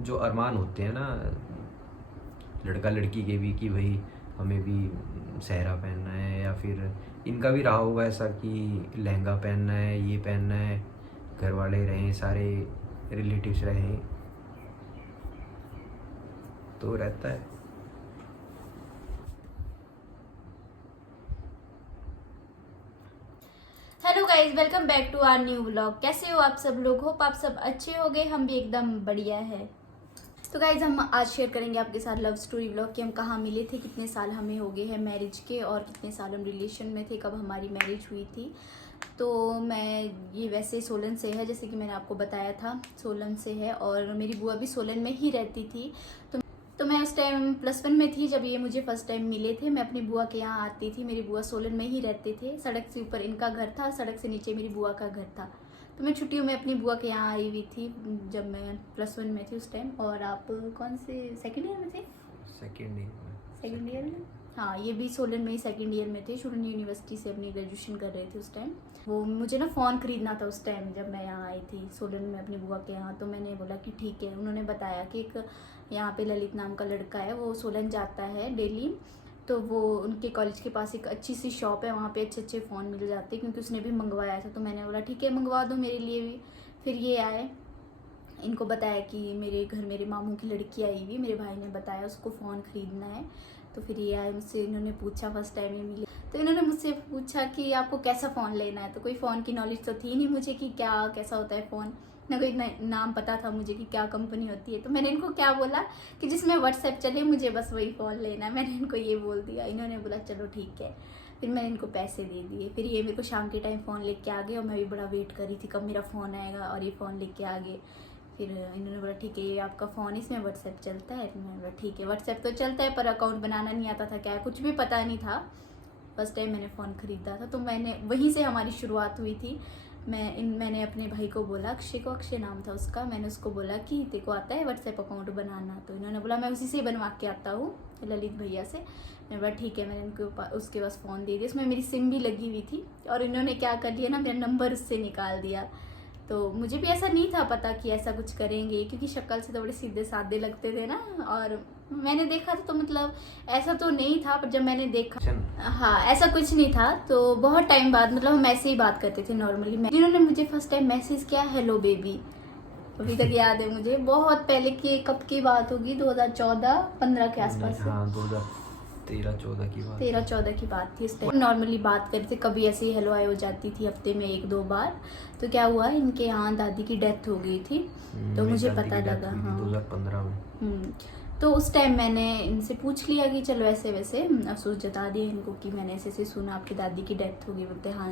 जो अरमान होते हैं ना लड़का लड़की के भी, कि भाई हमें भी सहरा पहनना है, या फिर इनका भी रहा होगा ऐसा कि लहंगा पहनना है, ये पहनना है, घर वाले रहें, सारे रिलेटिव्स रहें, तो रहता है। Hello guys, welcome back to our new vlog. कैसे हो आप सब लोग? होप आप सब अच्छे हो गए, हम भी एकदम बढ़िया है। तो गाइज हम आज शेयर करेंगे आपके साथ लव स्टोरी व्लॉग कि हम कहाँ मिले थे, कितने साल हमें हो गए हैं मैरिज के, और कितने साल हम रिलेशन में थे, कब हमारी मैरिज हुई थी। तो मैं ये वैसे सोलन से है, जैसे कि मैंने आपको बताया था सोलन से है, और मेरी बुआ भी सोलन में ही रहती थी। तो मैं उस टाइम +1 में थी जब ये मुझे फर्स्ट टाइम मिले थे। मैं अपनी बुआ के यहाँ आती थी, मेरी बुआ सोलन में ही रहते थे। सड़क से ऊपर इनका घर था, सड़क से नीचे मेरी बुआ का घर था। तो मैं छुट्टियों में अपनी बुआ के यहाँ आई हुई थी जब मैं +1 में थी उस टाइम। और आप कौन से सेकेंड ईयर में थे? सेकेंड ईयर में। हाँ, ये भी सोलन में ही सेकेंड ईयर में थे। सोलन यूनिवर्सिटी से अपनी ग्रेजुएशन कर रहे थे उस टाइम। वो मुझे ना फ़ोन खरीदना था उस टाइम जब मैं यहाँ आई थी सोलन में अपनी बुआ के यहाँ। तो मैंने बोला कि ठीक है। उन्होंने बताया कि एक यहाँ पे ललित नाम का लड़का है, वो सोलन जाता है डेली। तो वो उनके कॉलेज के पास एक अच्छी सी शॉप है, वहाँ पे अच्छे अच्छे फ़ोन मिल जाते हैं, क्योंकि उसने भी मंगवाया था। तो मैंने बोला ठीक है, मंगवा दो मेरे लिए भी। फिर ये आए, इनको बताया कि मेरे घर मेरे मामू की लड़की आई हुई, मेरे भाई ने बताया उसको फ़ोन ख़रीदना है। तो फिर ये आए मुझसे, इन्होंने पूछा, फर्स्ट टाइम ये मिले तो इन्होंने मुझसे पूछा कि आपको कैसा फ़ोन लेना है। तो कोई फ़ोन की नॉलेज तो थी नहीं मुझे कि क्या कैसा होता है फ़ोन, ना कोई नाम पता था मुझे कि क्या कंपनी होती है। तो मैंने इनको क्या बोला कि जिसमें व्हाट्सएप चले मुझे बस वही फ़ोन लेना है, मैंने इनको ये बोल दिया। इन्होंने बोला चलो ठीक है। फिर मैंने इनको पैसे दे दिए। फिर ये मेरे को शाम के टाइम फ़ोन लेके आ गए, और मैं भी बड़ा वेट कर रही थी कब मेरा फ़ोन आएगा, और ये फ़ोन लेके आ गए। फिर इन्होंने बोला ठीक है, ये आपका फ़ोन, इसमें व्हाट्सएप चलता है। तो मैंने बोला ठीक है, व्हाट्सएप तो चलता है पर अकाउंट बनाना नहीं आता था, क्या है कुछ भी पता नहीं था। फर्स्ट टाइम मैंने फ़ोन ख़रीदा था, तो मैंने वहीं से हमारी शुरुआत हुई थी। मैंने अपने भाई को बोला, अक्षय नाम था उसका, मैंने उसको बोला कि तेरे को आता है व्हाट्सएप अकाउंट बनाना? तो इन्होंने बोला मैं उसी से बनवा के आता हूँ, ललित भैया से। मैंने बोला ठीक है। मैंने उनके उसके पास फ़ोन दे दिया, उसमें मेरी सिम भी लगी हुई थी। और इन्होंने क्या कर लिया ना, मेरा नंबर उससे निकाल दिया। तो मुझे भी ऐसा नहीं था पता कि ऐसा कुछ करेंगे, क्योंकि शक्ल से तो बड़े सीधे साधे लगते थे ना। और मैंने देखा था तो मतलब ऐसा तो नहीं था, पर जब मैंने देखा, हाँ, ऐसा कुछ नहीं था। तो बहुत टाइम बाद मतलब हम ऐसे ही बात करते थे नॉर्मली। जिन्होंने मुझे फर्स्ट टाइम मैसेज किया, हेलो बेबी, अभी तक याद है मुझे। बहुत पहले की, कब की बात होगी, 2014-15 के आसपास से। हाँ, 2013-14 की बात, 13-14 की बात थी। इस टाइम नॉर्मली बात करते, कभी ऐसे ही हेलो आए हो जाती थी हफ्ते में 1-2 बार। तो क्या हुआ, इनके यहाँ दादी की डेथ हो गई थी। तो मुझे पता लगा, हाँ, 2015 में। तो उस टाइम मैंने इनसे पूछ लिया कि चलो ऐसे वैसे अफसोस जता दिया इनको कि मैंने ऐसे ऐसे सुना आपकी दादी की डेथ हो गई। बोलते हाँ।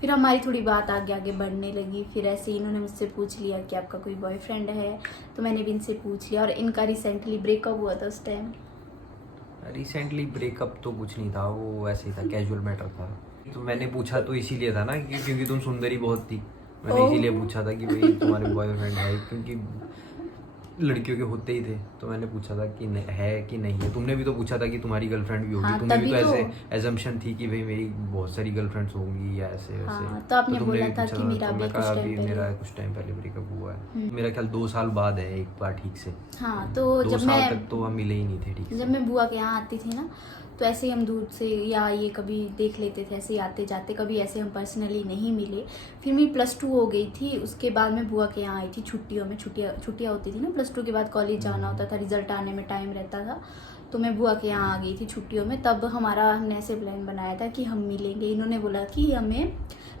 फिर हमारी थोड़ी बात आगे आगे बढ़ने लगी। फिर ऐसे ही इन्होंने मुझसे पूछ लिया कि आपका कोई बॉयफ्रेंड है? तो मैंने भी इनसे पूछ लिया। और इनका रिसेंटली ब्रेकअप हुआ था उस टाइम। रिसेंटली ब्रेकअप तो कुछ नहीं था, वो ऐसे ही था, कैजुअल मैटर था। तो मैंने पूछा तो इसीलिए था ना कि क्योंकि तुम सुंदरी बहुत थी, मैंने इसीलिए पूछा था कि भाई तुम्हारे बॉयफ्रेंड है, क्योंकि लड़कियों के होते ही थे। तो मैंने पूछा था कि है कि नहीं है। तुमने भी तो पूछा था कि तुम्हारी गर्लफ्रेंड भी होगी। हाँ, तुम्हें भी तो तभी ऐसे एजम्पशन थी कि भाई मेरी बहुत सारी गर्लफ्रेंड्स होंगी या ऐसे वैसे। हाँ, तो आपने तुमने बोला भी था पूछा कि मेरा तो भी मैं कुछ कहा टाइम अभी पहले। मेरा कुछ टाइम पहले ब्रेकअप हुआ है। मेरा ख्याल 2 साल बाद है एक बार ठीक से। हाँ, तो 2 जब साल मैं तक तो हम मिले ही नहीं थे ठीक से। जब मैं बुआ के यहाँ आती थी ना, तो ऐसे ही हम दूर से या ये कभी देख लेते थे, ऐसे ही आते जाते, कभी ऐसे हम पर्सनली नहीं मिले। फिर मेरी +2 हो गई थी, उसके बाद मैं बुआ के यहाँ आई थी छुट्टियों में। छुट्टियाँ होती थी ना, +2 के बाद कॉलेज जाना होता था, रिजल्ट आने में टाइम रहता था। तो मैं बुआ के यहाँ आ गई थी छुट्टियों में। तब हमने ऐसे प्लान बनाया था कि हम मिलेंगे। इन्होंने बोला कि हमें,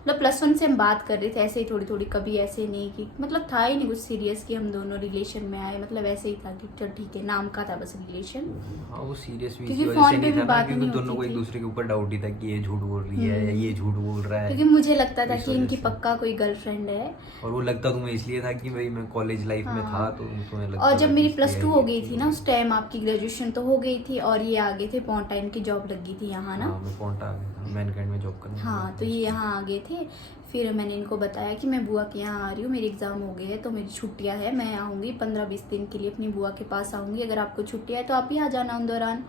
मतलब +1 से हम बात कर रहे थे ऐसे ही थोड़ी थोड़ी, कभी ऐसे नहीं कि मतलब था ही नहीं कुछ सीरियस कि हम दोनों रिलेशन में आए। मतलब ऐसे ही था कि चल ठीक है, नाम का था बस रिलेशन। हाँ, वो सीरियस भी क्योंकि इसी वजह से फोन पे नहीं भी था ना, बात क्योंकि नहीं दोनों होती को एक थी। दूसरे के ऊपर डाउट ही था कि ये झूठ बोल रही है या ये झूठ बोल रहा है। क्योंकि मुझे लगता तो था इस कि वजह इनकी से, पक्का कोई गर्लफ्रेंड है। और वो लगता तुम्हें इसलिए था कि भाई मैं कॉलेज लाइफ में था, हाँ, तो तुम्हें और लगता जब था कि मेरी इसलिए +2 हो ये गई थी ना चीज़। उस टाइम, आपकी ग्रेजुएशन तो हो गई थी, और ये आ गए थे पौंटा, इनकी जॉब लगी थी यहाँ ना। हाँ, मैं पॉन्टा आ गया था, मैनकाइंड में जॉब करने लगा हाँ, था तो उस ये टाइम। यहाँ आ गए थे। फिर मैंने इनको बताया कि मैं बुआ के यहाँ आ रही हूँ, मेरे एग्ज़ाम हो गए हैं, तो मेरी छुट्टियाँ है, मैं आऊँगी 15-20 दिन के लिए अपनी बुआ के पास आऊँगी। अगर आपको छुट्टियाँ है तो आप भी आ जाना उन दौरान।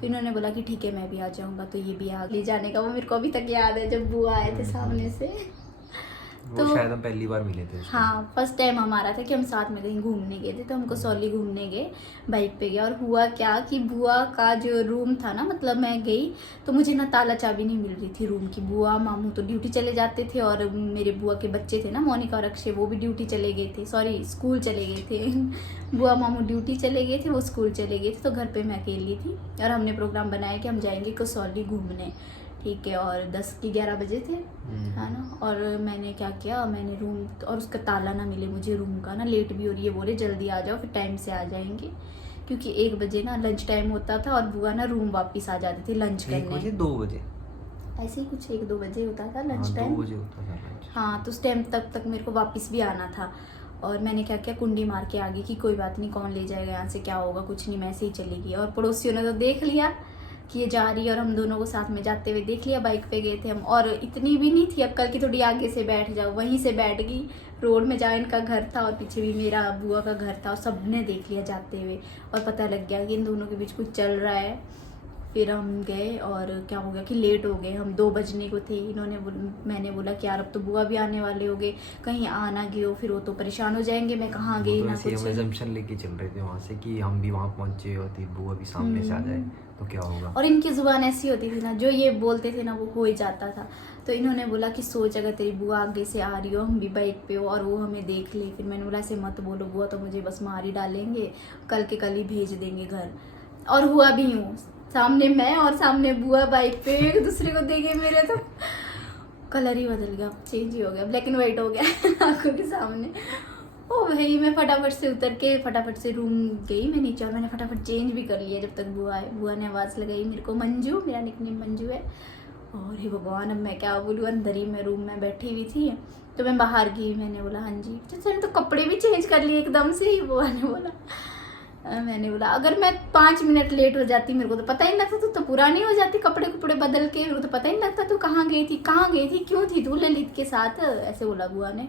तो इन्होंने बोला कि ठीक है, मैं भी आ जाऊँगा। तो ये भी आ ले जाने का, वो मेरे को अभी तक याद है जब बुआ आए थे सामने से। वो शायद हम पहली बार मिले थे उस time। हाँ फर्स्ट टाइम हमारा था कि हम साथ में कहीं घूमने गए थे, तो हमको कसौली घूमने गए, बाइक पे गया। और हुआ क्या कि बुआ का जो रूम था ना, मतलब मैं गई तो मुझे ना ताला चाबी नहीं मिल रही थी रूम की। बुआ मामू तो ड्यूटी चले जाते थे और मेरे बुआ के बच्चे थे ना, मोनिका और अक्षय, वो भी ड्यूटी चले गए थे, सॉरी स्कूल चले गए थे। बुआ मामू ड्यूटी चले गए थे, वो स्कूल चले गए थे, तो घर पे मैं अकेली थी। और हमने प्रोग्राम बनाया कि हम जाएंगे कसौली घूमने, ठीक है। और 10 की 11 बजे थे, है ना। और मैंने क्या किया, मैंने रूम, और उसका ताला ना मिले मुझे रूम का ना, लेट भी हो रही है, बोले जल्दी आ जाओ फिर टाइम से आ जाएंगे, क्योंकि 1 बजे ना लंच टाइम होता था और बुआ ना रूम वापस आ जाती थी लंच 1 बजे करने। 2 बजे ऐसे ही कुछ 1-2 बजे होता था लंच हाँ, टाइम। 2 बजे होता था lunch। हाँ तो उस टाइम तक मेरे को वापस भी आना था। और मैंने क्या किया, कुंडी मार के आ गई कि कोई बात नहीं, कौन ले जाएगा यहाँ से, क्या होगा, कुछ नहीं, मैं ऐसे ही चली गई। और पड़ोसियों ने तो देख लिया कि ये जा रही है, और हम दोनों को साथ में जाते हुए देख लिया, बाइक पे गए थे हम। और इतनी भी नहीं थी अक्ल की थोड़ी आगे से बैठ जाओ, वहीं से बैठ गई रोड में, जहाँ इनका घर था और पीछे भी मेरा बुआ का घर था, और सबने देख लिया जाते हुए, और पता लग गया कि इन दोनों के बीच कुछ चल रहा है। फिर हम गए और क्या हो गया कि लेट हो गए हम, 2 बजने को थे। मैंने बोला कि यार अब तो बुआ भी आने वाले हो गए, कहीं आ ना गए हो, फिर वो तो परेशान हो जाएंगे, मैं कहाँ गई ना वैसे कुछ। हम assumption लेके चल रहे थे वहाँ से कि हम भी वहाँ पहुँचे होती, बुआ भी सामने से आ जाए तो क्या होगा। और इनकी जुबान ऐसी होती थी ना, जो ये बोलते थे ना वो हो ही जाता था। तो इन्होंने बोला कि सोच अगर तेरी बुआ आगे से आ रही हो, हम भी बाइक पे हो और वो हमें देख ले। फिर मैंने बोला ऐसे मत बोलो, बुआ तो मुझे बस मार ही डालेंगे, कल के कल ही भेज देंगे घर। और हुआ भी यूँ, सामने मैं और सामने बुआ बाइक पे, एक दूसरे को देखे, मेरे तो कलर ही बदल गया, चेंज ही हो गया, ब्लैक एंड व्हाइट हो गया आंखों के सामने। ओ भाई मैं फटाफट से उतर के फटाफट से रूम गई मैं नीचे, और मैंने फटाफट चेंज भी कर लिया जब तक बुआ आए। बुआ ने आवाज़ लगाई मेरे को, मंजू, मेरा निकनेम मंजू है। और हे भगवान, अब मैं क्या बोलूँ, अंदर ही मैं रूम में बैठी हुई थी, तो मैं बाहर गई, मैंने बोला हाँ जी। तो तो कपड़े भी चेंज कर लिए एकदम से ही, बुआ ने बोला। मैंने बोला अगर मैं 5 मिनट लेट हो जाती, मेरे को तो पता ही नहीं लगता, तो पुरानी हो जाती कपड़े कुपड़े बदल के, मेरे को तो पता ही नहीं लगता तू कहाँ गई थी, कहाँ गई थी, क्यों थी तू ललित के साथ, ऐसे बोला बुआ ने।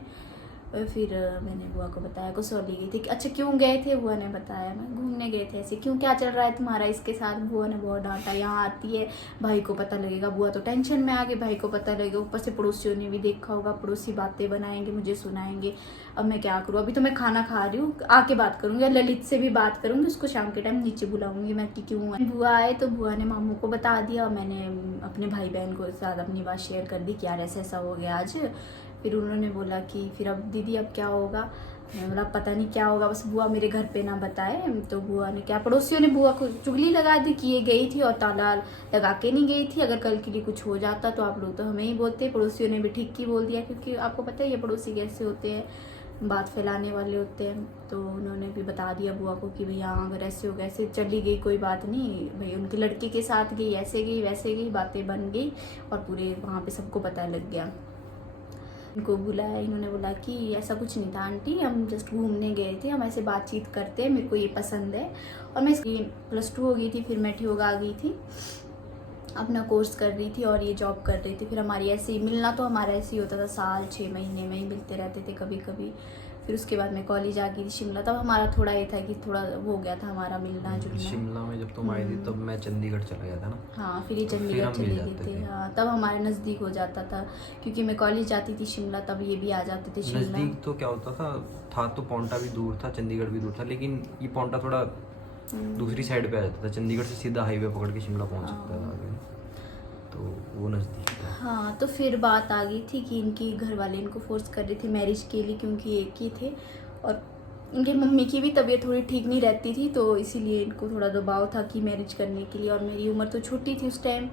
फिर मैंने बुआ को बताया कसौली गई थी। अच्छा क्यों गए थे, बुआ ने बताया मैं घूमने गए थे ऐसे। क्यों, क्या चल रहा है तुम्हारा इसके साथ, बुआ ने बहुत डांटा, यहाँ आती है भाई को पता लगेगा। बुआ तो टेंशन में आ गई, भाई को पता लगेगा, ऊपर से पड़ोसियों ने भी देखा होगा, पड़ोसी बातें बनाएंगे, मुझे सुनाएंगे। अब मैं क्या करूँ, अभी तो मैं खाना खा रही हूँ, आके बात करूँगी, ललित से भी बात करूँगी, उसको शाम के टाइम नीचे बुलाऊंगी मैं कि क्यों है। बुआ आए तो बुआ ने मामू को बता दिया, मैंने अपने भाई बहन को साथ अपनी बात शेयर कर दी कि यार ऐसा ऐसा हो गया आज। फिर उन्होंने बोला कि फिर अब दीदी अब क्या होगा। मैं बोला पता नहीं क्या होगा, बस बुआ मेरे घर पे ना बताए। तो बुआ ने क्या, पड़ोसियों ने बुआ को चुगली लगा दी कि ये गई थी और ताला लगा के नहीं गई थी, अगर कल के लिए कुछ हो जाता तो आप लोग तो हमें ही बोलते। पड़ोसियों ने भी ठीक ही बोल दिया, क्योंकि आपको पता है ये पड़ोसी कैसे होते हैं, बात फैलाने वाले होते हैं। तो उन्होंने भी बता दिया बुआ को कि भैया अगर ऐसे हो गए, ऐसे चली गई कोई बात नहीं भाई, उनके लड़के के साथ गई, ऐसे गई वैसे गई, बातें बन गई और पूरे वहाँ पे सबको पता लग गया। इनको बुलाया, इन्होंने बोला कि ऐसा कुछ नहीं था आंटी, हम जस्ट घूमने गए थे, हम ऐसे बातचीत करते हैं, मेरे को ये पसंद है। और मैं +2 हो गई थी, फिर मैं ठियोग आ गई थी, अपना कोर्स कर रही थी और ये जॉब कर रही थी। फिर हमारी ऐसे ही मिलना, तो हमारा ऐसे ही होता था, साल 6 महीने में ही मिलते रहते थे कभी कभी। फिर उसके बाद मैं कॉलेज आ गई थी शिमला, तब हमारा थोड़ा ये था कि थोड़ा हो गया था हमारा मिलना जुलना। शिमला में जब तुम आई थी तब मैं चंडीगढ़ चला गया था ना। हाँ फिर ये तो फिर चंडीगढ़ हम चले मिल गए जाते थे। थे। हाँ तब हमारे नज़दीक हो जाता था, क्योंकि मैं कॉलेज जाती थी शिमला, तब ये भी आ जाते थे शिमला। नज़दीक तो क्या होता था तो पौंटा भी दूर था, चंडीगढ़ भी दूर था, लेकिन ये पौंटा थोड़ा दूसरी साइड पे आ जाता था, चंडीगढ़ से सीधा हाईवे पकड़ के शिमला पहुंच सकता था आगे, तो वो नज़दीक था। हाँ तो फिर बात आ गई थी कि इनकी घर वाले इनको फोर्स कर रहे थे मैरिज के लिए, क्योंकि एक ही थे और इनके मम्मी की भी तबीयत थोड़ी ठीक नहीं रहती थी, तो इसीलिए इनको थोड़ा दबाव था कि मैरिज करने के लिए। और मेरी उम्र तो छोटी थी उस टाइम,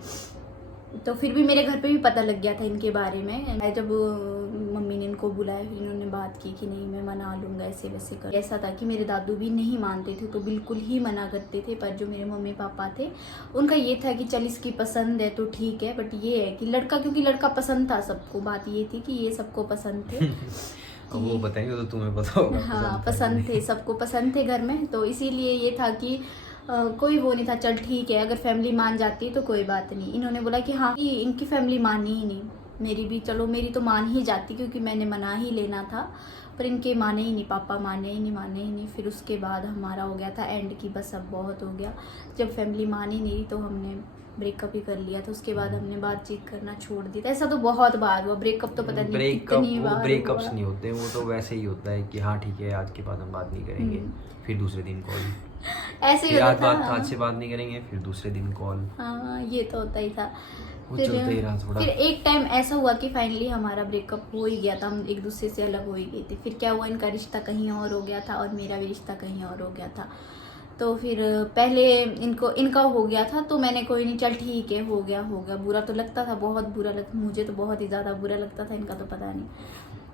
तो फिर भी मेरे घर पे भी पता लग गया था इनके बारे में। मैं जब मम्मी ने इनको बुलाया, फिर इन्होंने बात की कि नहीं मैं मना लूँगा, ऐसे वैसे कर। ऐसा था कि मेरे दादू भी नहीं मानते थे, तो बिल्कुल ही मना करते थे। पर जो मेरे मम्मी पापा थे उनका ये था कि चल इसकी पसंद है तो ठीक है, बट ये है कि लड़का, क्योंकि लड़का पसंद था सबको, बात ये थी कि ये सबको पसंद थे। अब वो बताएंगे तो तुम्हें पता होगा। हाँ पसंद थे, सबको पसंद थे घर में, तो इसीलिए ये था कि कोई वो नहीं था, चल ठीक है अगर फैमिली मान जाती है तो कोई बात नहीं। इन्होंने बोला कि हाँ कि इनकी फैमिली मानी ही नहीं, मेरी भी चलो मेरी तो मान ही जाती, क्योंकि मैंने मना ही लेना था, पर इनके माने ही नहीं, पापा माने ही नहीं। फिर उसके बाद हमारा हो गया था एंड की, बस अब बहुत हो गया। जब फैमिली मान ही नहीं तो हमने ब्रेकअप ही कर लिया था। उसके बाद हमने बातचीत करना छोड़ दिया था। ऐसा तो बहुत बार हुआ, ब्रेकअप तो पता नहीं कितनी बार ब्रेकअप्स हुआ। नहीं होते, वो तो वैसे ही होता है कि हाँ ठीक है आज के बाद हम बात नहीं करेंगे, फिर दूसरे दिन कॉल, ऐसे ही फिर होता था। आज से बात नहीं करेंगे, फिर दूसरे दिन कॉल। हाँ ये तो होता ही था। वो चलता ही रहा थोड़ा। फिर एक टाइम ऐसा हुआ कि फाइनली हमारा ब्रेकअप हो ही गया था, हम एक दूसरे से अलग हो ही गए थे। फिर क्या हुआ, इनका रिश्ता कहीं और हो गया था और मेरा भी रिश्ता कहीं और हो गया था। तो फिर पहले इनका हो गया था, तो मैंने कोई नहीं चल ठीक है, हो गया। बुरा तो लगता था, बहुत बुरा लगता, मुझे तो बहुत ही ज़्यादा बुरा लगता था, इनका तो पता नहीं।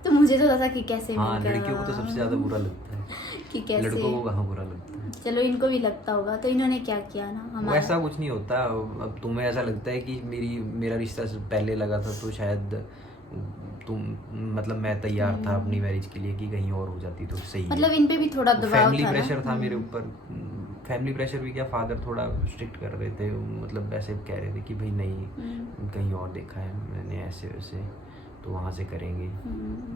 तो मुझे तो था कि कैसे हाँ लड़कियों को तो सबसे ज़्यादा बुरा लगता है कि कैसे, लड़कों को कहाँ बुरा लगता है। चलो इनको भी लगता होगा। तो इन्होंने क्या किया ना, हमारा वैसा कुछ नहीं होता। अब तुम्हें ऐसा लगता है कि मेरा रिश्ता पहले लगा था तो शायद तुम मतलब मैं तैयार था अपनी मैरिज के लिए कि कहीं और हो जाती तो सही है। मतलब इन पे भी थोड़ा दबाव फैमिली था ना। प्रेशर था मेरे ऊपर। फैमिली प्रेशर भी क्या, फादर थोड़ा स्ट्रिक्ट कर रहे थे, मतलब ऐसे कह रहे थे कि भाई नहीं कहीं और देखा है मैंने ऐसे वैसे, तो वहाँ से करेंगे।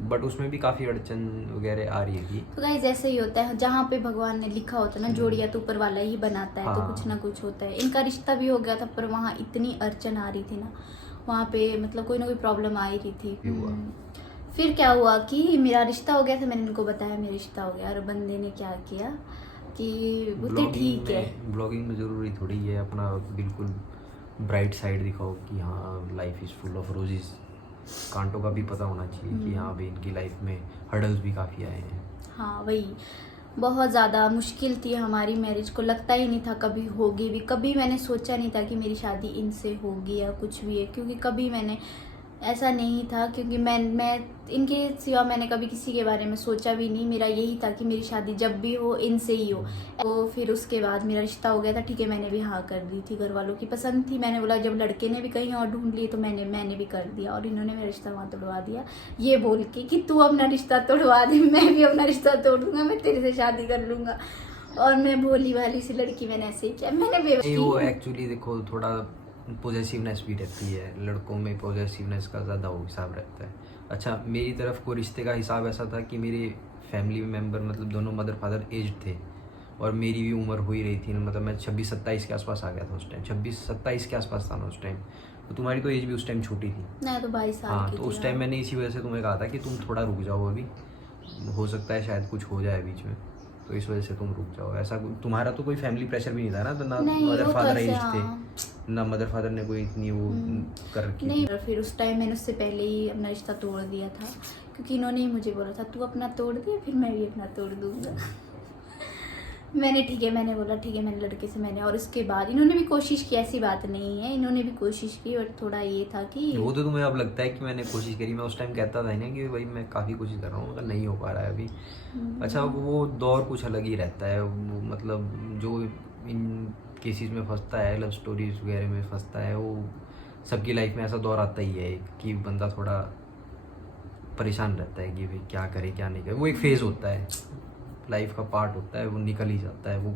बट उसमें भी काफ़ी अड़चन वगैरह आ रही थी। तो गाइस ऐसे ही होता है, जहाँ पे भगवान ने लिखा होता है ना जोड़िया तो ऊपर वाला ही बनाता है। तो हाँ। कुछ ना कुछ होता है। इनका रिश्ता भी हो गया था, पर वहाँ इतनी अड़चन आ रही थी ना, वहाँ पे मतलब कोई ना कोई प्रॉब्लम आ ही रही थी। फिर क्या हुआ कि मेरा रिश्ता हो गया था, मैंने इनको बताया मेरा रिश्ता हो गया, और बंदे ने क्या किया कि बोलते ठीक है। ब्लॉगिंग में ज़रूरी थोड़ी है अपना बिल्कुल ब्राइट साइड दिखाओ कि हाँ life is full of roses. कांटों का भी पता होना चाहिए कि हाँ भाई इनकी लाइफ में हर्डल्स भी काफ़ी आए हैं। हाँ वही, बहुत ज़्यादा मुश्किल थी हमारी मैरिज को, लगता ही नहीं था कभी होगी भी। कभी मैंने सोचा नहीं था कि मेरी शादी इनसे होगी या कुछ भी है, क्योंकि कभी मैंने ऐसा नहीं था, क्योंकि मैं इनके सिवा मैंने कभी किसी के बारे में सोचा भी नहीं। मेरा यही था कि मेरी शादी जब भी हो इनसे ही हो। तो फिर उसके बाद मेरा रिश्ता हो गया था, ठीक है, मैंने भी हाँ कर दी थी, घर वालों की पसंद थी। मैंने बोला जब लड़के ने भी कहीं और ढूंढ लिए तो मैंने भी कर दिया, और इन्होंने मेरा रिश्ता वहाँ तोड़वा दिया, ये बोल के कि तू अपना रिश्ता तोड़वा दे, मैं भी अपना रिश्ता तोड़ूंगा, मैं तेरे से शादी कर लूँगा। और मैं भोली भाली सी लड़की, मैंने ऐसे ही किया। मैंने वो एक्चुअली देखो थोड़ा पॉजेसिवनेस भी रहती है, लड़कों में पॉजेसिवनेस का ज़्यादा वो हिसाब रहता है। अच्छा मेरी तरफ को रिश्ते का हिसाब ऐसा था कि मेरे फैमिली मेम्बर मतलब दोनों मदर फादर एज्ड थे, और मेरी भी उम्र हो ही रही थी, मतलब मैं 26-27 के आसपास आ गया था उस टाइम, 26-27 के आसपास था मैं उस टाइम। तो तुम्हारी तो एज भी उस टाइम छोटी थी। मैं तो 22 साल हाँ की तो थी, उस टाइम हाँ। मैंने इसी वजह से तुम्हें कहा था कि तुम थोड़ा रुक जाओ, अभी हो सकता है शायद कुछ हो जाए बीच में, तो इस वजह से तुम रुक जाओ। ऐसा तुम्हारा तो कोई फैमिली प्रेशर भी नहीं था ना, तो ना नहीं, मदर वो तो फादर ऐसे, एज्ड हाँ। थे, ना मदर फादर ने कोई इतनी वो कर रखी नहीं, थी। फिर उस टाइम मैंने उससे पहले ही अपना रिश्ता तोड़ दिया था, क्योंकि इन्होंने ही मुझे बोला था तू अपना तोड़ दे, फिर मैं भी अपना तोड़ दूंगा। मैंने बोला ठीक है, मैंने लड़के से मैंने, और उसके बाद इन्होंने भी कोशिश की, ऐसी बात नहीं है, इन्होंने भी कोशिश की, और थोड़ा ये था कि वो तो तुम्हें अब लगता है कि मैंने कोशिश करी, मैं उस टाइम कहता था ना कि भाई मैं काफ़ी कोशिश कर रहा हूँ, मगर नहीं हो पा रहा है अभी। अच्छा वो दौर कुछ अलग ही रहता है, वो मतलब जो इन केसेस में फंसता है, लव स्टोरीज वगैरह में फंसता है, वो सबकी लाइफ में ऐसा दौर आता ही है कि बंदा थोड़ा परेशान रहता है कि भाई क्या करे क्या नहीं करे। वो एक फेज़ होता है, लाइफ का पार्ट होता है, वो निकल ही जाता है। वो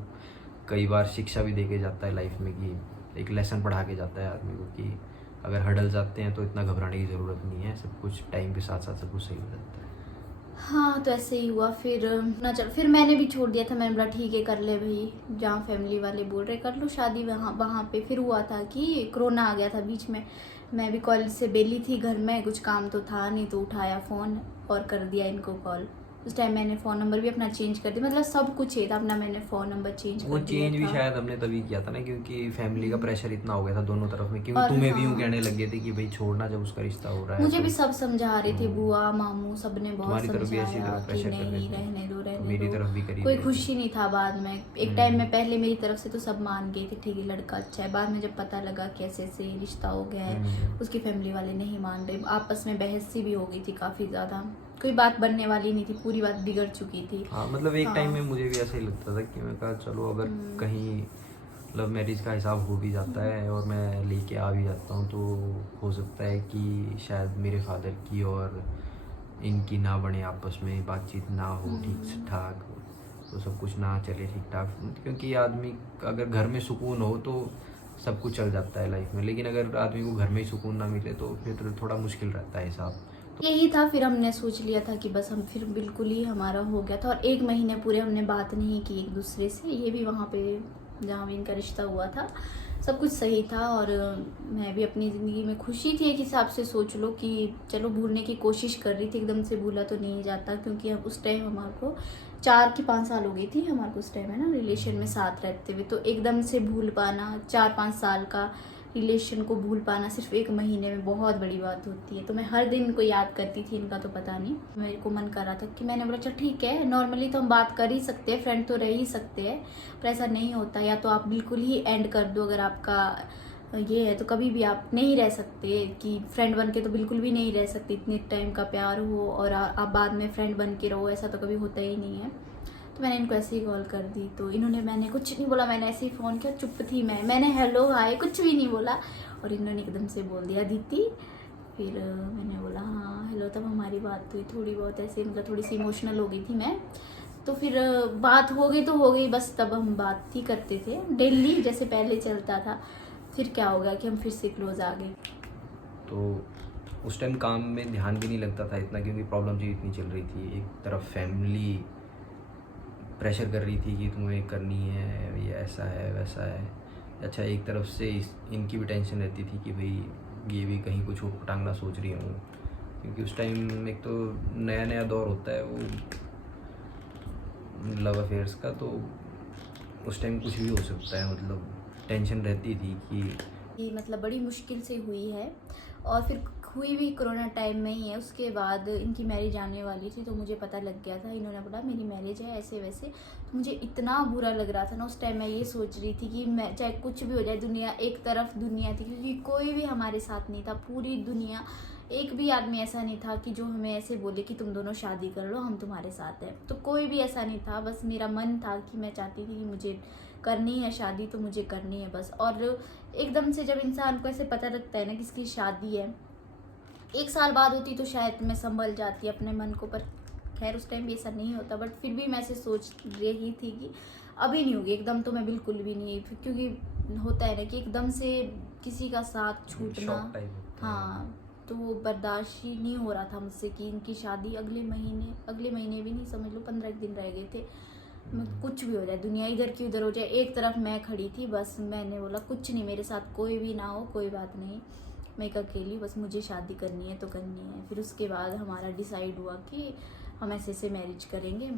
कई बार शिक्षा भी दे के जाता है लाइफ में, कि एक लेसन पढ़ा के जाता है आदमी को कि अगर हर्डल जाते हैं तो इतना घबराने की ज़रूरत नहीं है, सब कुछ टाइम के साथ साथ सब कुछ सही हो जाता है। हाँ तो ऐसे ही हुआ। फिर ना चल, फिर मैंने भी छोड़ दिया था, मैंने बोला ठीक है कर ले भाई, जहाँ फैमिली वाले बोल रहे कर लो शादी, वहाँ पे। फिर हुआ था कि कोरोना आ गया था बीच में, मैं भी कॉलेज से बेली थी, घर में कुछ काम तो था नहीं, तो उठाया फ़ोन और कर दिया इनको कॉल। उस टाइम मैंने फ़ोन नंबर भी अपना चेंज कर दिया, मतलब सब कुछ ही था अपना, मैंने फ़ोन नंबर चेंज वो कर दिया चेंज भी था। शायद हमने तभी किया था ना, क्योंकि फैमिली का प्रेशर इतना हो गया था दोनों तरफ में, क्योंकि और तुम्हें भी यूँ हाँ। कहने लगे थे कि भाई छोड़ना जब उसका रिश्ता हो रहा है। मुझे तो भी सब समझा रहे थे, बुआ मामू सबने बहुत तुम्हारी तरफ भी ऐसी समझाया तरफ कि प्रेशर कर रहे नहीं थे, रहने दो रहने मेरी दो। तरफ भी करी कोई रहे थे। खुशी नहीं था बाद में। एक टाइम में पहले मेरी तरफ से तो सब मान गए थे, ठीक है लड़का अच्छा है। बाद में जब पता लगा कैसे से रिश्ता हो गया है, उसकी फैमिली वाले नहीं मान रहे, आपस में बहस सी भी हो गई थी काफ़ी ज़्यादा, कोई बात बनने वाली नहीं थी, पूरी बात बिगड़ चुकी थी। हाँ मतलब एक हाँ। टाइम में मुझे भी ऐसा ही लगता था कि मैं कहा चलो अगर कहीं लव मैरिज का हिसाब हो भी जाता है और मैं लेके आ भी जाता हूँ, तो हो सकता है कि शायद मेरे फादर की और इनकी ना बने, आपस में बातचीत ना हो ठीक ठाक, तो सब कुछ ना चले ठीक ठाक। क्योंकि आदमी अगर घर में सुकून हो तो सब कुछ चल जाता है लाइफ में, लेकिन अगर आदमी को घर में ही सुकून ना मिले तो फिर थोड़ा मुश्किल रहता है हिसाब। यही था, फिर हमने सोच लिया था कि बस हम फिर बिल्कुल ही हमारा हो गया था, और 1 महीने पूरे हमने बात नहीं की एक दूसरे से। ये भी वहाँ पे जहाँ भी इनका रिश्ता हुआ था सब कुछ सही था। और मैं भी अपनी ज़िंदगी में खुशी थी, एक हिसाब से सोच लो कि चलो भूलने की कोशिश कर रही थी। एकदम से भूला तो नहीं जाता, क्योंकि अब उस टाइम हमारे को 4 की 5 साल हो गई थी हमारे को उस टाइम, है ना, रिलेशन में साथ रहते हुए। तो एकदम से भूल पाना 4-5 साल का रिलेशन को भूल पाना सिर्फ 1 महीने में बहुत बड़ी बात होती है। तो मैं हर दिन इनको याद करती थी, इनका तो पता नहीं, मेरे को मन कर रहा था कि मैंने बोला चल ठीक है, नॉर्मली तो हम बात कर ही सकते हैं, फ्रेंड तो रह ही सकते हैं, पर ऐसा नहीं होता। या तो आप बिल्कुल ही एंड कर दो, अगर आपका ये है तो कभी भी आप नहीं रह सकते कि फ्रेंड बन के तो बिल्कुल भी नहीं रह सकते। इतने टाइम का प्यार हो और आप बाद में फ्रेंड बन के रहो, ऐसा तो कभी होता ही नहीं है। तो मैंने इनको ऐसे ही कॉल कर दी, तो इन्होंने, मैंने कुछ नहीं बोला, मैंने ऐसे ही फ़ोन किया, चुप थी मैंने हेलो हाय कुछ भी नहीं बोला, और इन्होंने एकदम से बोल दिया दीदी। फिर मैंने बोला हाँ हेलो। तब हमारी बात हुई थोड़ी बहुत, ऐसे मतलब थोड़ी सी इमोशनल हो गई थी मैं। तो फिर बात हो गई तो हो गई बस, तब हम बात ही करते थे डेली जैसे पहले चलता था। फिर क्या हो गया कि हम फिर से क्लोज आ गए। तो उस टाइम काम में ध्यान भी नहीं लगता था इतना, क्योंकि प्रॉब्लम जी इतनी चल रही थी। एक तरफ फैमिली प्रेशर कर रही थी कि तुम्हें करनी है, ये ऐसा है वैसा है। अच्छा, एक तरफ से इनकी भी टेंशन रहती थी कि भाई ये भी कहीं कुछ उठांग ना सोच रही हूँ, क्योंकि उस टाइम एक तो नया नया दौर होता है वो लव अफेयर्स का, तो उस टाइम कुछ भी हो सकता है। मतलब टेंशन रहती थी कि मतलब बड़ी मुश्किल से हुई है, और फिर हुई भी कोरोना टाइम में ही है। उसके बाद इनकी मैरिज आने वाली थी, तो मुझे पता लग गया था, इन्होंने बोला मेरी मैरिज है ऐसे वैसे। तो मुझे इतना बुरा लग रहा था ना उस टाइम, मैं ये सोच रही थी कि मैं चाहे कुछ भी हो जाए, दुनिया एक तरफ दुनिया थी, क्योंकि कोई भी हमारे साथ नहीं था, पूरी दुनिया, एक भी आदमी ऐसा नहीं था कि जो हमें ऐसे बोले कि तुम दोनों शादी कर लो हम तुम्हारे साथ हैं। तो कोई भी ऐसा नहीं था, बस मेरा मन था कि मैं चाहती थी कि मुझे करनी है शादी, तो मुझे करनी है बस। और एकदम से जब इंसान को ऐसे पता लगता है ना कि इसकी शादी है, 1 साल बाद होती तो शायद मैं संभल जाती अपने मन को, पर खैर उस टाइम भी ऐसा नहीं होता। बट फिर भी मैं ऐसे सोच रही थी कि अभी नहीं होगी एकदम, तो मैं बिल्कुल भी नहीं, क्योंकि होता है ना कि एकदम से किसी का साथ छूटना, शॉक टाइप होता है। हाँ, तो वो बर्दाश्त ही नहीं हो रहा था मुझसे कि इनकी शादी अगले महीने भी नहीं, समझ लो 15 दिन रह गए थे। कुछ भी हो जाए, दुनिया इधर की उधर हो जाए, एक तरफ मैं खड़ी थी बस। मैंने बोला कुछ नहीं, मेरे साथ कोई भी ना हो कोई बात नहीं, मैं एक अकेली, बस मुझे शादी करनी है तो करनी है। फिर उसके बाद हमारा डिसाइड हुआ कि हम ऐसे मैरिज करेंगे।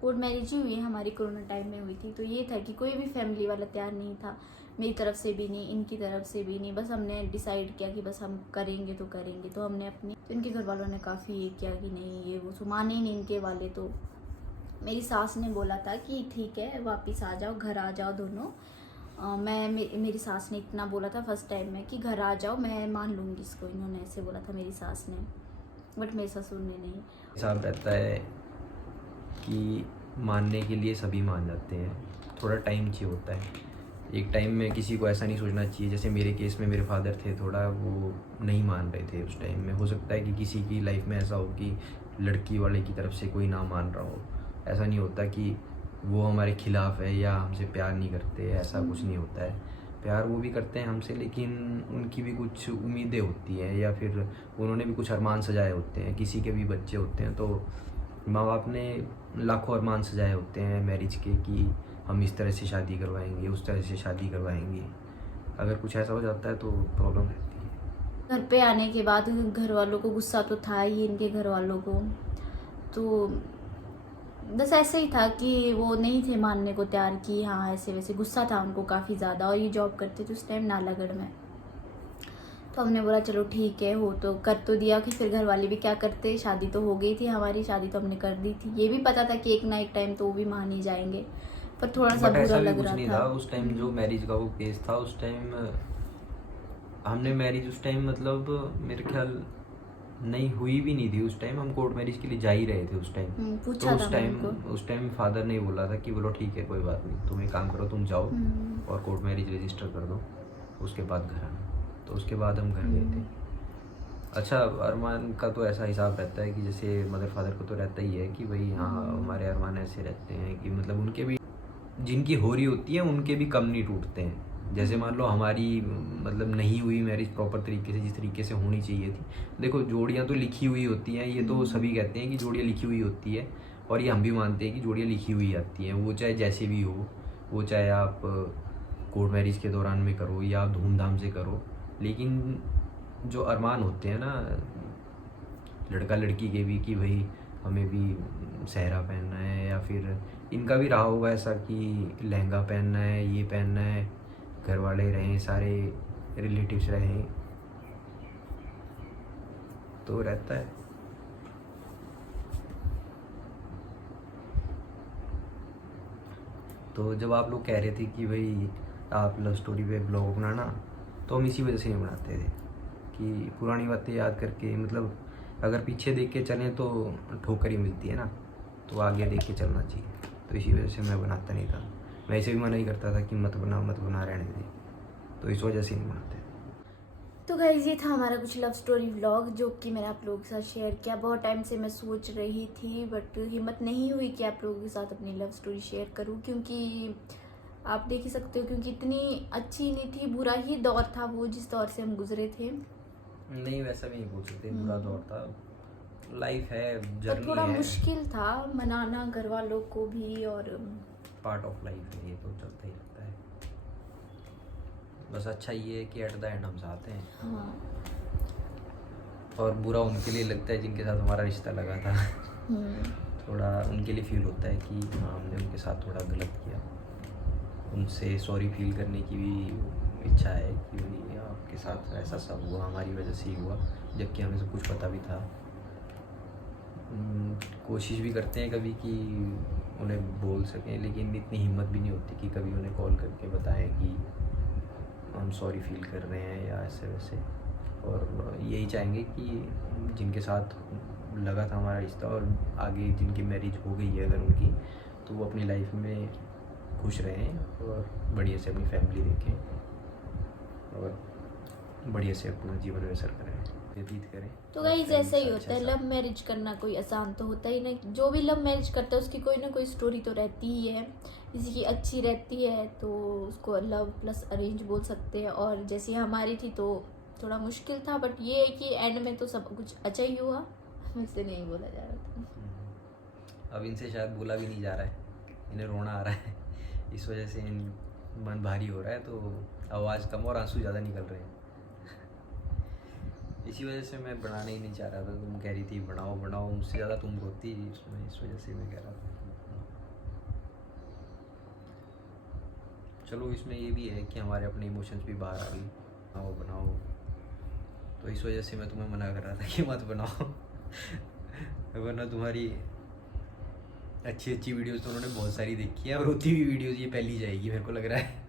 कोर्ट मैरिज ही हुई है हमारी, कोरोना टाइम में हुई थी। तो ये था कि कोई भी फैमिली वाला तैयार नहीं था, मेरी तरफ से भी नहीं, इनकी तरफ से भी नहीं। बस हमने डिसाइड किया कि बस हम करेंगे तो करेंगे। तो हमने अपनी, तो इनके घर वालों ने काफ़ी ये किया कि नहीं ये वो, तो माने ही नहीं इनके वाले। तो मेरी सास ने बोला था कि ठीक है वापस आ जाओ, घर आ जाओ दोनों। मेरी सास ने इतना बोला था फर्स्ट टाइम में कि घर आ जाओ, मैं मान लूँगी इसको, इन्होंने ऐसे बोला था मेरी सास ने। बट मेरे ससुर ने नहीं। हिसाब रहता है कि मानने के लिए सभी मान जाते हैं, थोड़ा टाइम चाहिए होता है। एक टाइम में किसी को ऐसा नहीं सोचना चाहिए, जैसे मेरे केस में मेरे फादर थे, थोड़ा वो नहीं मान रहे थे उस टाइम में। हो सकता है कि किसी की लाइफ में ऐसा हो कि लड़की वाले की तरफ से कोई ना मान रहा हो, ऐसा नहीं होता कि वो हमारे खिलाफ है या हमसे प्यार नहीं करते, ऐसा कुछ नहीं होता है। प्यार वो भी करते हैं हमसे, लेकिन उनकी भी कुछ उम्मीदें होती हैं, या फिर उन्होंने भी कुछ अरमान सजाए होते हैं। किसी के भी बच्चे होते हैं तो माँ बाप ने लाखों अरमान सजाए होते हैं मैरिज के, कि हम इस तरह से शादी करवाएंगे, उस तरह से शादी करवाएंगे। अगर कुछ ऐसा हो जाता है तो प्रॉब्लम रहती है। घर पे आने के बाद घर वालों को गुस्सा तो था ही, इनके घर वालों को। तो बस ऐसे ही था कि वो नहीं थे मानने को तैयार कि हाँ ऐसे वैसे, गुस्सा था उनको काफ़ी ज़्यादा। और ये जॉब करते थे उस टाइम नालागढ़ में। तो हमने बोला चलो ठीक है, हो तो कर तो दिया। कि फिर घर वाले भी क्या करते, शादी तो हो गई थी हमारी, शादी तो हमने कर दी थी। ये भी पता था कि एक ना एक टाइम तो वो भी मान ही जाएंगे, पर थोड़ा सा बुरा लग रहा था उस टाइम। जो मैरिज का वो केस था उस टाइम, हमने मैरिज उस टाइम मतलब मेरे ख्याल नहीं हुई भी नहीं थी उस टाइम। हम कोर्ट मैरिज के लिए जा ही रहे थे उस टाइम। पूछा तो था उस टाइम फादर ने बोला था कि बोलो ठीक है कोई बात नहीं, तुम एक काम करो, तुम जाओ और कोर्ट मैरिज रजिस्टर कर दो, उसके बाद घर आना। तो उसके बाद हम घर गए थे। अच्छा, अरमान का तो ऐसा हिसाब रहता है कि जैसे मदर फादर को तो रहता ही है कि भाई हाँ हमारे अरमान ऐसे रहते हैं कि मतलब उनके भी, जिनकी हो रही होती है उनके भी कम नहीं टूटते हैं। जैसे मान लो हमारी मतलब नहीं हुई मैरिज प्रॉपर तरीके से, जिस तरीके से होनी चाहिए थी। देखो जोड़ियाँ तो लिखी हुई होती हैं, ये तो सभी कहते हैं कि जोड़ियाँ लिखी हुई होती है, और ये हम भी मानते हैं कि जोड़ियाँ लिखी हुई आती हैं, वो चाहे जैसे भी हो। वो चाहे आप कोर्ट मैरिज के दौरान में करो या आप धूमधाम से करो, लेकिन जो अरमान होते हैं ना लड़का लड़की के भी कि भाई हमें भी सहरा पहनना है, या फिर इनका भी रहा होगा ऐसा कि लहंगा पहनना है, ये पहनना है, घर वाले रहें, सारे रिलेटिव्स रहें, तो रहता है। तो जब आप लोग कह रहे थे कि भाई आप लव स्टोरी पे ब्लॉग बनाना, तो हम इसी वजह से नहीं बनाते थे कि पुरानी बातें याद करके, मतलब अगर पीछे देख के चलें तो ठोकर ही मिलती है ना, तो आगे देख के चलना चाहिए। तो इसी वजह से मैं बनाता नहीं था। मैं ऐसे भी मना ही करता था कि मत बना रहने दे, तो इस वजह से नहीं बनाते। तो गाइस ये था हमारा कुछ लव स्टोरी व्लॉग जो कि मैंने आप लोगों के साथ शेयर किया। बहुत टाइम से मैं सोच रही थी बट हिम्मत नहीं हुई कि आप लोगों के साथ अपनी लव स्टोरी शेयर करूं, क्योंकि आप देख ही सकते हो क्योंकि इतनी अच्छी नहीं थी, बुरा ही दौर था वो जिस दौर से हम गुजरे थे। नहीं वैसा भी नहीं बोल सकते, बुरा दौर था, लाइफ है, पर जर्नी थोड़ा है, मुश्किल था मनाना घर वालों को भी, और पार्ट ऑफ लाइफ है, ये तो चलता ही रहता है। बस अच्छा ये है कि एट द एंड हम साथ हैं। हाँ। और बुरा उनके लिए लगता है जिनके साथ हमारा रिश्ता लगा था। थोड़ा उनके लिए फील होता है कि हाँ हमने उनके साथ थोड़ा गलत किया, उनसे सॉरी फील करने की भी इच्छा है कि भाई आपके साथ ऐसा सब हुआ, हमारी वजह से ही हुआ, जबकि हमें सब कुछ पता भी था। कोशिश भी करते हैं कभी कि उन्हें बोल सकें, लेकिन इतनी हिम्मत भी नहीं होती कि कभी उन्हें कॉल करके बताएं कि हम सॉरी फील कर रहे हैं या ऐसे वैसे। और यही चाहेंगे कि जिनके साथ लगा था हमारा रिश्ता और आगे जिनकी मैरिज हो गई है अगर उनकी, तो वो अपनी लाइफ में खुश रहें और बढ़िया से अपनी फैमिली देखें और बढ़िया से अपना जीवन बसर करें, व्यतीत करें। तो गाइस ऐसा ही होता है, लव मैरिज करना कोई आसान तो होता ही नहीं। जो भी लव मैरिज करता है उसकी कोई ना कोई स्टोरी तो रहती ही है, किसी की अच्छी रहती है तो उसको लव प्लस अरेंज बोल सकते हैं, और जैसे हमारी थी तो थोड़ा मुश्किल था, बट ये है कि एंड में तो सब कुछ अच्छा ही हुआ। मुझसे नहीं बोला जा रहा था। अब इनसे शायद बोला भी नहीं जा रहा है, इन्हें रोना आ रहा है, इस वजह से मन भारी हो रहा है, तो आवाज़ कम और आंसू ज़्यादा निकल रहे हैं। इसी वजह से मैं बनाने ही नहीं चाह रहा था। तुम कह रही थी बनाओ बनाओ, मुझसे ज़्यादा तुम रोती इसमें, इस वजह से मैं कह रहा था। चलो इसमें ये भी है कि हमारे अपने इमोशंस भी बाहर आ गई, बनाओ बनाओ, तो इस वजह से मैं तुम्हें मना कर रहा था कि मत बनाओ। वरना तुम्हारी अच्छी अच्छी वीडियोस तो उन्होंने बहुत सारी देखी है, और रोती हुई वीडियोस ये पहली जाएगी मेरे को लग रहा है।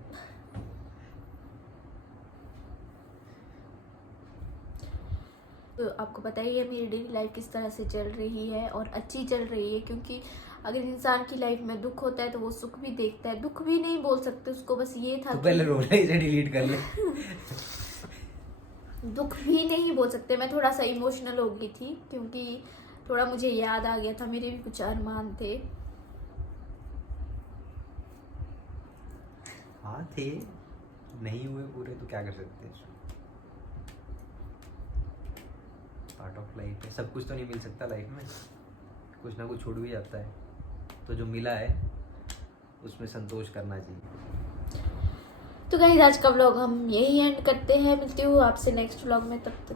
तो आपको पता ही है मेरी डेली लाइफ किस तरह से चल रही है, और अच्छी चल रही है, क्योंकि अगर इंसान की लाइफ में दुख होता है तो वो सुख भी देखता है। दुख भी नहीं बोल सकते उसको, बस ये था तो पहले रोना इसे डिलीट कर ले। दुख भी नहीं बोल सकते। मैं थोड़ा सा इमोशनल हो गई थी क्योंकि थोड़ा मुझे याद आ गया था, मेरे भी कुछ अरमान थे। हाँ थे, नहीं हुए पूरे तो क्या कर सकते हैं, पार्ट ऑफ लाइफ है। सब कुछ तो नहीं मिल सकता लाइफ में, कुछ ना कुछ छूट भी जाता है, तो जो मिला है उसमें संतोष करना चाहिए। तो गाइस आज का व्लॉग हम यही एंड करते हैं, मिलती हूँ आपसे नेक्स्ट व्लॉग में, तब तक